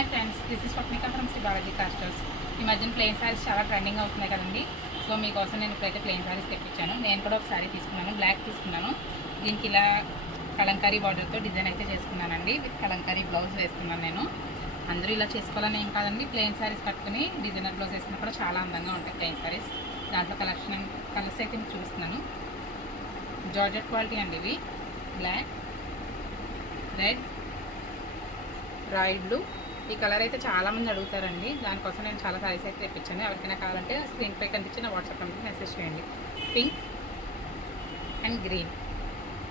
Hi friends, this is Swapnika from Shri Balaji casters. ఈ మధ్యన plain saris చాలా ట్రెండింగ్ అవుతున్నాయి కదండి. సో మీకోసం నేను ఇప్పుడైతే ప్లెయిన్ శారీస్ తెప్పించాను. నేను కూడా ఒక శారీ తీసుకున్నాను, బ్లాక్ తీసుకున్నాను. దీనికి ఇలా కలంకారీ బార్డర్తో డిజైన్ అయితే చేసుకున్నానండి. విత్ కలంకారీ బ్లౌజ్ వేసుకున్నాను నేను. అందరూ ఇలా చేసుకోవాలని ఏం కాదండి, ప్లెయిన్ శారీస్ కట్టుకుని డిజైనర్ బ్లౌజ్ వేసుకున్నా కూడా చాలా అందంగా ఉంటాయి ప్లెయిన్ శారీస్. దాంట్లో కలర్స్ అయితే మీకు చూపిస్తున్నాను. జార్జెట్ క్వాలిటీ అండి ఇవి. Black, red, royal blue. ఈ కలర్ అయితే చాలామంది అడుగుతారండి. దానికోసం నేను చాలా సారీస్ అయితే తెప్పించాను. ఎవరికైనా కావాలంటే స్క్రీన్ పై కనిపించిన వాట్సాప్ నెంబర్కి మెసేజ్ చేయండి. పింక్ అండ్ గ్రీన్,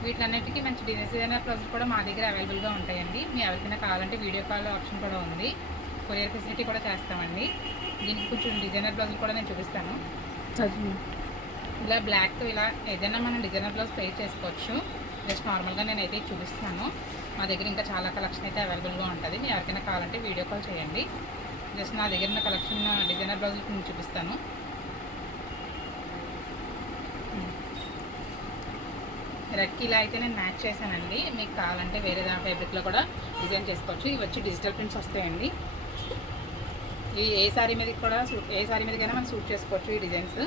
వీటిలన్నిటికీ మంచి డిజైనర్ బ్లౌజులు కూడా మా దగ్గర అవైలబుల్గా ఉంటాయండి. మీ ఎవరికైనా కావాలంటే వీడియో కాల్ ఆప్షన్ కూడా ఉంది. కొరియర్ ఫెసిలిటీ కూడా చేస్తామండి. దీనికి కొంచెం డిజైనర్ బ్లౌజులు కూడా నేను చూపిస్తాను. ఇలా బ్లాక్తో ఇలా ఏదైనా మనం డిజైనర్ బ్లౌజ్ పే చేసుకోవచ్చు. జస్ట్ నార్మల్గా నేనైతే చూపిస్తాను. మా దగ్గర ఇంకా చాలా కలెక్షన్ అయితే అవైలబుల్గా ఉంటుంది. మీరు ఎవరికైనా కావాలంటే వీడియో కాల్ చేయండి. జస్ట్ నా దగ్గర ఉన్న కలెక్షన్ డిజైనర్ బ్లౌజ్ నేను చూపిస్తాను. రెడ్కి ఇలా అయితే నేను మ్యాచ్ చేశానండి. మీకు కావాలంటే వేరే దాని ఫ్యాబ్రిక్లో కూడా డిజైన్ చేసుకోవచ్చు. ఇవి వచ్చి డిజిటల్ ప్రింట్స్ వస్తాయండి. ఇవి ఏ శారీ మీదకి కూడా ఏ శారీ మీదకైనా మనం సూట్ చేసుకోవచ్చు ఈ డిజైన్స్.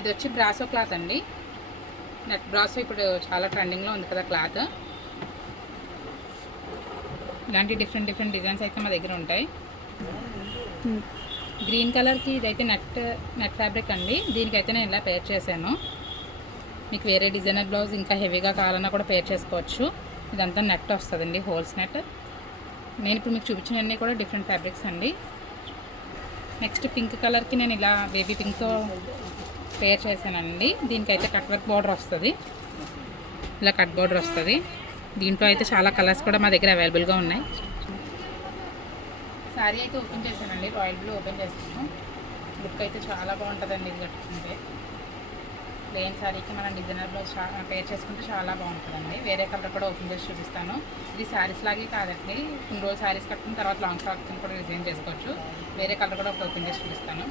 ఇది వచ్చి బ్రాసో క్లాత్ అండి. నెట్ బ్రాసో ఇప్పుడు చాలా ట్రెండింగ్లో ఉంది కదా క్లాత్. ఇలాంటి డిఫరెంట్ డిజైన్స్ అయితే మా దగ్గర ఉంటాయి. గ్రీన్ కలర్కి ఇదైతే నెట్ ఫ్యాబ్రిక్ అండి. దీనికైతే నేను ఇలా పేర్ చేశాను. మీకు వేరే డిజైనర్ బ్లౌజ్ ఇంకా హెవీగా కావాలన్నా కూడా పేర్ చేసుకోవచ్చు. ఇదంతా నెట్ వస్తుందండి, హోల్స్ నెట్. నేను ఇప్పుడు మీకు చూపించినవన్నీ కూడా డిఫరెంట్ ఫ్యాబ్రిక్స్ అండి. నెక్స్ట్ పింక్ కలర్కి నేను ఇలా బేబీ పింక్తో పేర్ చేశానండి. దీనికైతే కట్ వర్క్ బార్డర్ వస్తుంది. ఇలా కట్ బార్డర్ వస్తుంది. దీంట్లో అయితే చాలా కలర్స్ కూడా మా దగ్గర అవైలబుల్గా ఉన్నాయి. శారీ అయితే ఓపెన్ చేశానండి. రాయల్ బ్లూ ఓపెన్ చేస్తాను. లుక్ అయితే చాలా బాగుంటుందండి ఇది కట్టుకుంటే. ప్లెయిన్ శారీకి మనం డిజైనర్ బ్లౌజ్ పేర్ చేసుకుంటే చాలా బాగుంటుందండి. వేరే కలర్ కూడా ఓపెన్ చేసి చూపిస్తాను. ఇది శారీస్ లాగే కాదండి. కొన్ని రోజు శారీస్ కట్టుకున్న తర్వాత లాంగ్ ఫ్రాక్ కూడా డిజైన్ చేసుకోవచ్చు. వేరే కలర్ కూడా ఓపెన్ చేసి చూపిస్తాను.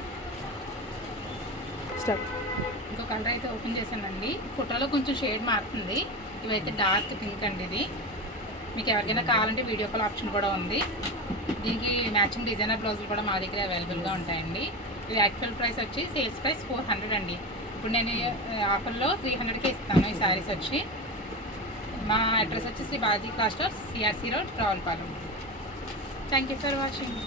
ఇంకో కలర్ అయితే ఓపెన్ చేశానండి. ఫోటోలో కొంచెం షేడ్ మారుతుంది. ఇవైతే డార్క్ పింక్ అండి. ఇది మీకు ఎవరికైనా కావాలంటే వీడియో కాల్ ఆప్షన్ కూడా ఉంది. దీనికి మ్యాచింగ్ డిజైనర్ బ్లౌజులు కూడా మా దగ్గర అవైలబుల్గా ఉంటాయండి. ఇది యాక్చువల్ ప్రైస్ వచ్చి సేల్స్ ప్రైస్ 400 అండి. ఇప్పుడు నేను ఆఫర్లో 300కే ఇస్తాను ఈ శారీస్ వచ్చి. మా అడ్రస్ వచ్చి Shri Balaji casters, CRC road, Ravulapalem. Thank you for watching.